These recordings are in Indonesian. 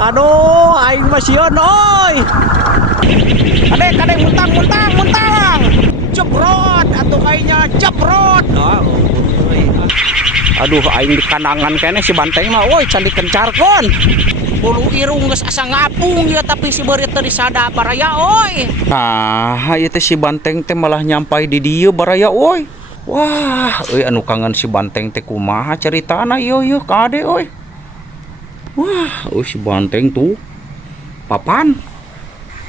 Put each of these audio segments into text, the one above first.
Aduh, aing masieun oi. Kadek muntang. Jebrot atuh kayaknya jebrot. Aduh, aing di kandangan kene si banteng mah woi can dikencarkeun. Bulu irung geus asa ngapung ya tapi si beurit teh disada baraya oi. Nah, ieu teh si banteng teh malah nyampai di dieu baraya oi. Wah, euy anu kangen si banteng teh kumaha caritana ieu Kang Ade oi. Wah, si banteng tuh papan.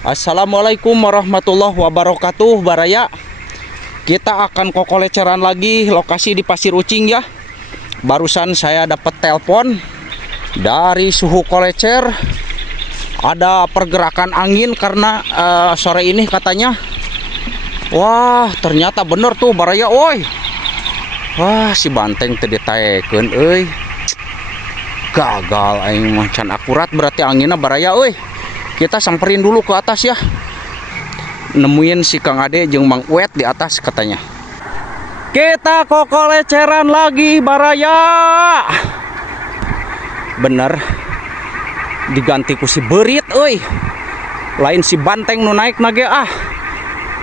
Assalamualaikum warahmatullahi wabarakatuh baraya. Kita akan kokoleceran lagi lokasi di Pasir Ucing ya. Barusan saya dapat telepon dari suhu kolecer. Ada pergerakan angin karena sore ini katanya. Wah, ternyata bener tuh baraya oi. Wah, si banteng teh ditaekeun euy. Gagal aing mah can akurat berarti anginnya baraya euy. Kita samperin dulu ke atas ya. Nemuin si Kang Ade jeung Mang Uet di atas katanya. Kita kokoleceran lagi baraya. Bener diganti ku si beurit euy. Lain si banteng nu naik nage ah.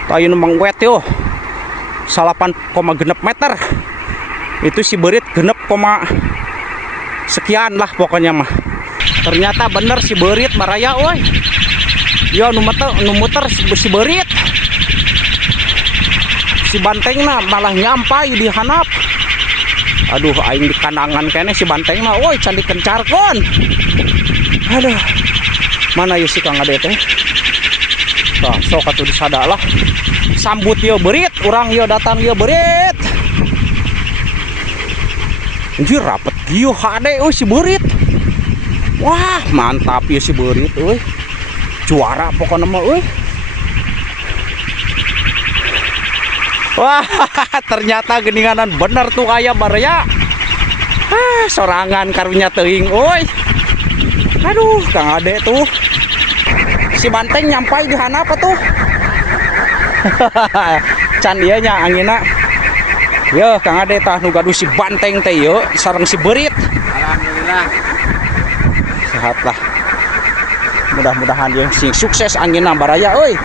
Ayeuna Mang Uet yo. 8,6 meter. Itu si beurit genep koma sekian lah pokoknya mah. Ternyata bener si beurit baraya euy. Yo nu muter si beurit. Si banteng nah malah nyampai di hanap. Aduh, aing di kandangan kene si banteng mah woi can dikencarkeun. Aduh. Mana ieu si Kang Ade teh? Tah, sok atuh disada lah. Sambut ieu beurit, urang ieu datang ieu beurit. Anjir rapet ieu Ade euy si beurit. Wah, mantap ieu si beurit euy. Juara pokoknya mah euy. Wah, ternyata geninganan bener tuh aya baraya. Sorangan karunya teuing euy. Aduh, Kang Ade tuh. Si banteng nyampai di hanapa tuh. Can ieu nya anginna. Yo, Kang Ade tah nu gaduh si banteng teh yeu sareng si beurit. Alhamdulillah. Sehat lah. Mudah-mudahan yang sing sukses anginna baraya euy.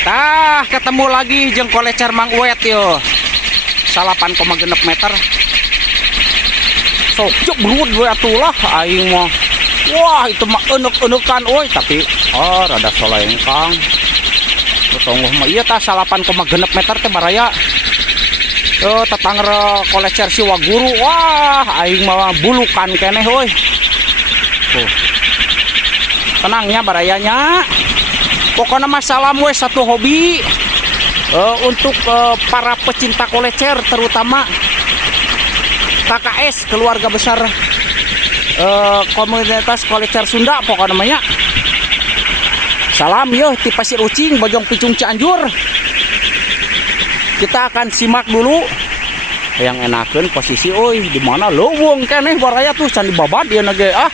Tah ketemu lagi jeung kolecer Mang Uet yo. 8,6 meter. Sok cuk brud we atulah aing mah. Wah, itu mah enek-enekan euy tapi rada solengkang. Tunggu mah ieu tah 8,6 meter teh baraya. Tetangger kolecer si Waguru. Wah, aing mah bulukan keneh euy. Tuh. Tenangnya barayanya. Pokoknya masalah we satu hobi untuk para pecinta kolecer terutama KKS keluarga besar komunitas kolecer Sunda pokoknya namanya. Salam yo di Pasir Ucing Bojong Picung Cianjur. Kita akan simak dulu yang enakeun posisi euy di mana leuweung keneh baraya tuh can dibabad ieu na ge ah.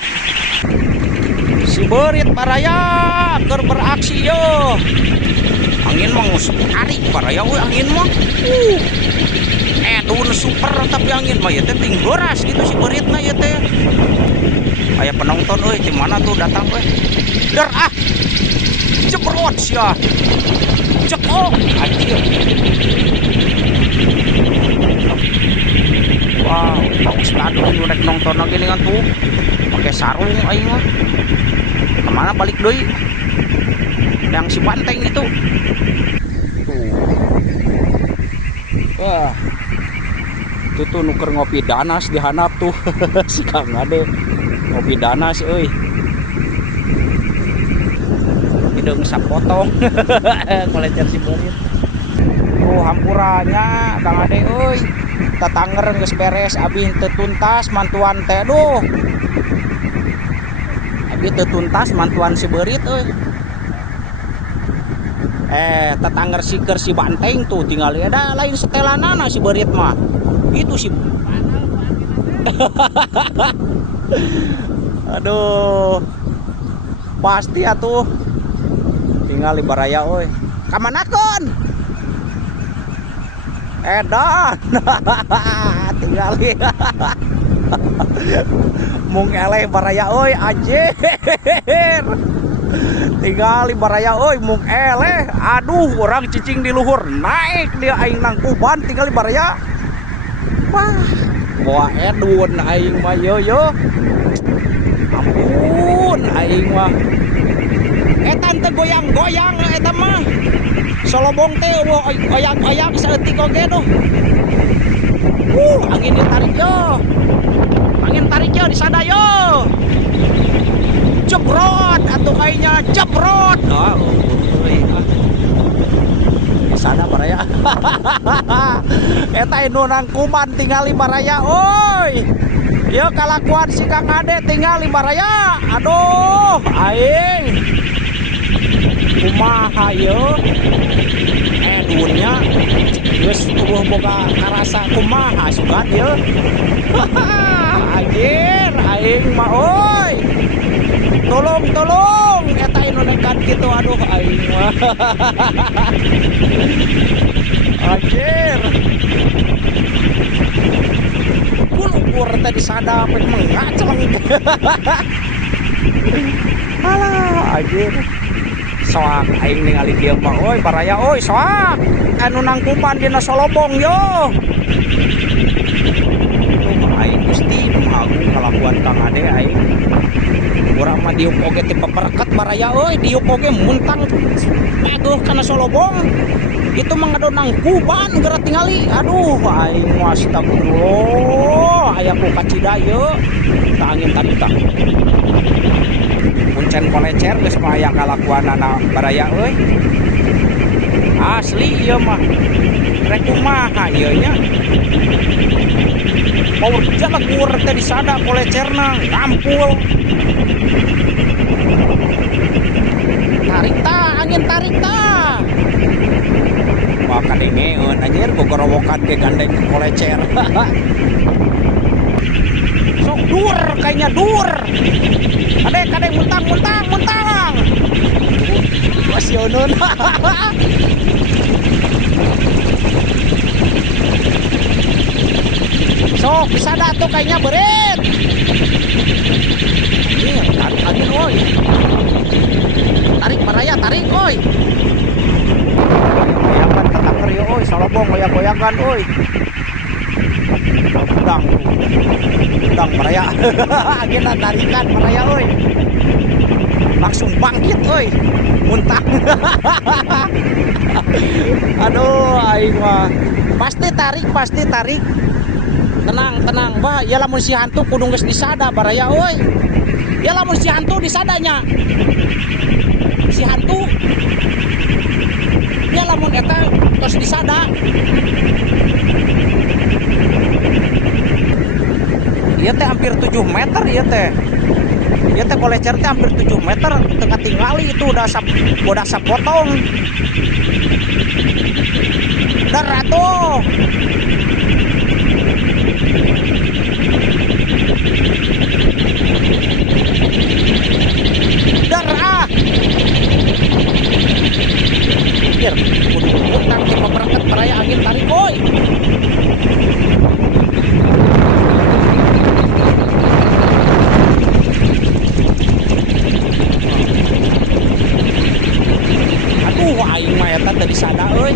Si beurit baraya keur beraksi yo. Angin mah tarik baraya we angin mah. Edun super tapi angin mah ya teh ting beras gitu si beuritna ya teh. Aya penonton euy di mana tuh datang we. Der ah. Jebrot sia. Cekok anjir. Wow, bagus banget udah nonton lagi dengan tuh. Pakai sarung aing mah. Kemana balik doi? Yang si banteng itu. Tuh. Wah. Itu tuh nuker ngopi danas di hanap tuh. Si Kang Ade ngopi danas euy. Hidung sapotong. Kolecer si beurit. Tuh hampurannya Kang Ade euy. Tatanger geus beres abi teu tuntas mantuan teh duh. Abi teu tuntas mantuan si beurit euy. Tatanger sikeun si banteng tuh tinggal ada lain setelanana si beurit mah. Itu si aduh. Pasti atuh. Tinggal di baraya euy. Kamanakeun? Edan. Tinggal Mung eleh baraya euy anjir. Tinggali baraya euy mung eleh. Aduh, orang cicing di luhur naik dia aing nang kuban tinggali baraya. Wah, bawa edun aing mah yo. Ampun aing mah. Eta teh goyang-goyang eta mah. Solobong teh oyang-oyang saeutik oge doh. Angin ditarik yo. Angin tarik yo di sana yo. Jebrot atuh kayaknya jebrot. Di sana baraya. Eta inu nang kuman tinggali baraya oi. Ieu kalakuan si Kang Ade tinggali baraya. Aduh, aing. Kumaha ieu? Edunnya geus tubuh boga karasa kumaha sugan ieu. Anjir, aing mah oi. Tolong eta inu nekat kitu aduh aing mah. Anjir. Kulupur tadi sadap mengat celeng. Alah anjir. Soak aing ningali dieu mah oi baraya oi soak. Anu nang kuman dina Solobong yo. Aing Gusti agung kalakuan Kang Ade aing. Urang mah diuk oge ti papereket baraya euy, diuk oge muntang aduh kana Solobong. Itu mah ngadonang kuban geura tingali. Aduh aing mah astagfirullah, aya ku kacida ieu. Ta angin tadi tah. Muncen kolecer geus mah aya kalakuanana baraya euy. Asli ieu mah. Rek kumaha ieu nya? Power jalagur teh di sada kolecerna ngampul. Tarik ta, angin tarik ta. Wah kadengeun anjir gogorowokan ke gandeng kolecer. Sok dur kayaknya dur. Kadek muntang. Wasionun. Sok bisa dah tuh kayaknya berit. Iya, tarik angin oi. Tarik baraya, tarik oi. Goyangan kata keryo oi, Solobong goyang-goyangan oi. Udang baraya. Agenda tarikan baraya oi. Langsung bangkit oi. Muntah. Aduh, aing mah. Pasti tarik. Tenang, bah, ya lamun si hantu kudu geus disada baraya euy. Ya lamun si hantu disadanya. Si hantu. Ya lamun eta tos disada. Ieu teh hampir 7 meter ieu teh. Ieu teh kolecer teh hampir 7 meter, teu katingali itu udah sapotong. Dar atuh. Anjir, kudu utang di papereket baraya angin tarik oi. Aduh, aing mah eta teh disada euy.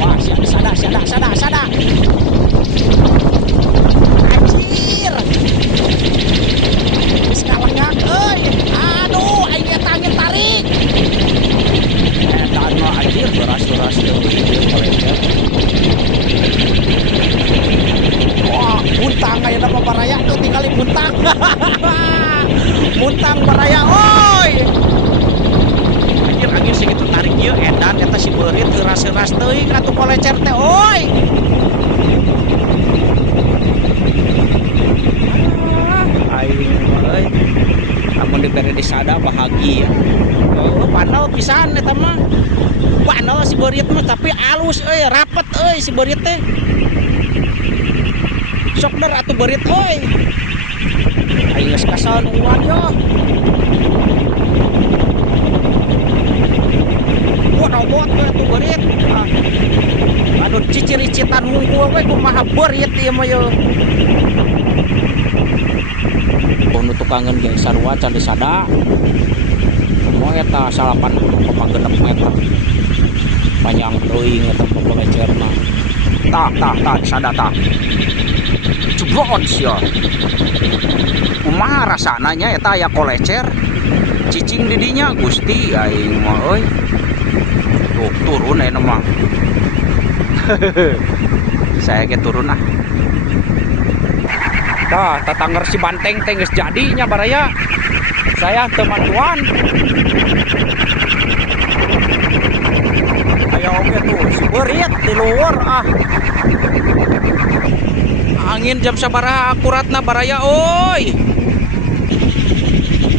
Wah, sada. Anjir. Geus kalengak euy. Aduh, aing eta angin tarik. Eta mah anjir beras-beras teh kolecer. Wah, muntang aya na baraya tuh tinggali muntang. Muntang baraya oi. Anjir angin segitu tarik ieu edan eta si beurit ras-ras teuing atuh kolecer teh oi. Aing euy. Amun dibere disada bahagia. Oh, pandal pisan eta mah. Pandal si beurit mah tapi alus euy, rapet euy si beurit teh. Sok der atuh beurit euy. Aing geus kasaon uwan yo. robot tuh berit. Aduh ciciricitan hungkul we kumaha berit ieu mah ye. Nu tukangeun ge sarua can disada. Moe eta 80,6 meter. Panjang teuing eta pelecerna. Tah disada tah. Jeblon sia. Kumaha rasana nya eta aya kolecer. Cicing di dinya Gusti aing mah euy. Tuh turun aya mah. Saya ke turun ah. Tah tatanger si banteng teh geus jadinya baraya. Saya teman tuan. Ayo oke tuh si berit di luar ah. Angin jam sabaraha akuratna baraya oi.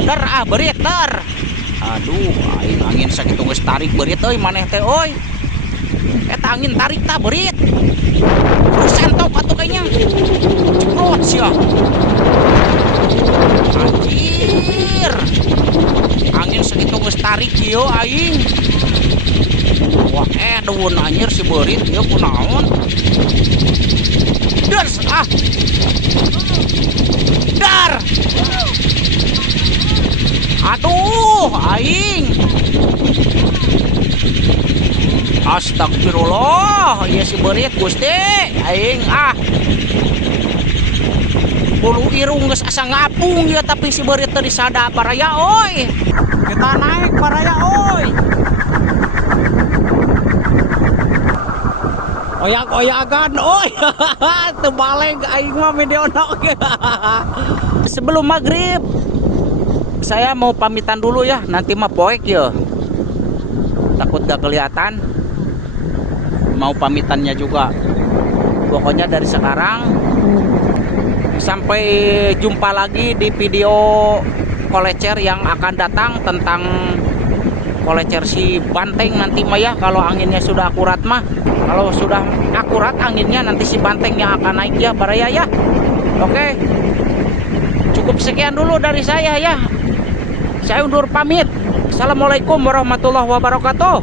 Dar ah berit dar. Aduh aing angin sakitu geus tarik berit euy maneh teh oi. Eta angin tarik tah berit. Terus sentok atuh kayaknya. Jeblot sia. Anjir. Angin segitu geus tarik ieu aing. Wah edun anjir si berit ieu kunaon? Dar ah. Dar. Aduh aing. Astagfirullah, ieu si berit Gusti, aing ah. Bulu irung geus asa ngapung ya tapi si berit teh disada baraya oi. Kita naik baraya oi. Oyak-oyakan oi. Teu baleg aing mah videona oge. Sebelum maghrib saya mau pamitan dulu ya, nanti mah poek ya. Takut gak kelihatan. Mau pamitannya juga. Pokoknya dari sekarang sampai jumpa lagi di video kolecer yang akan datang tentang kolecer si banteng nanti mah ya. Kalau anginnya sudah akurat mah, kalau sudah akurat anginnya nanti si banteng yang akan naik ya baraya ya. Oke, cukup sekian dulu dari saya ya. Saya undur pamit. Assalamualaikum warahmatullahi wabarakatuh.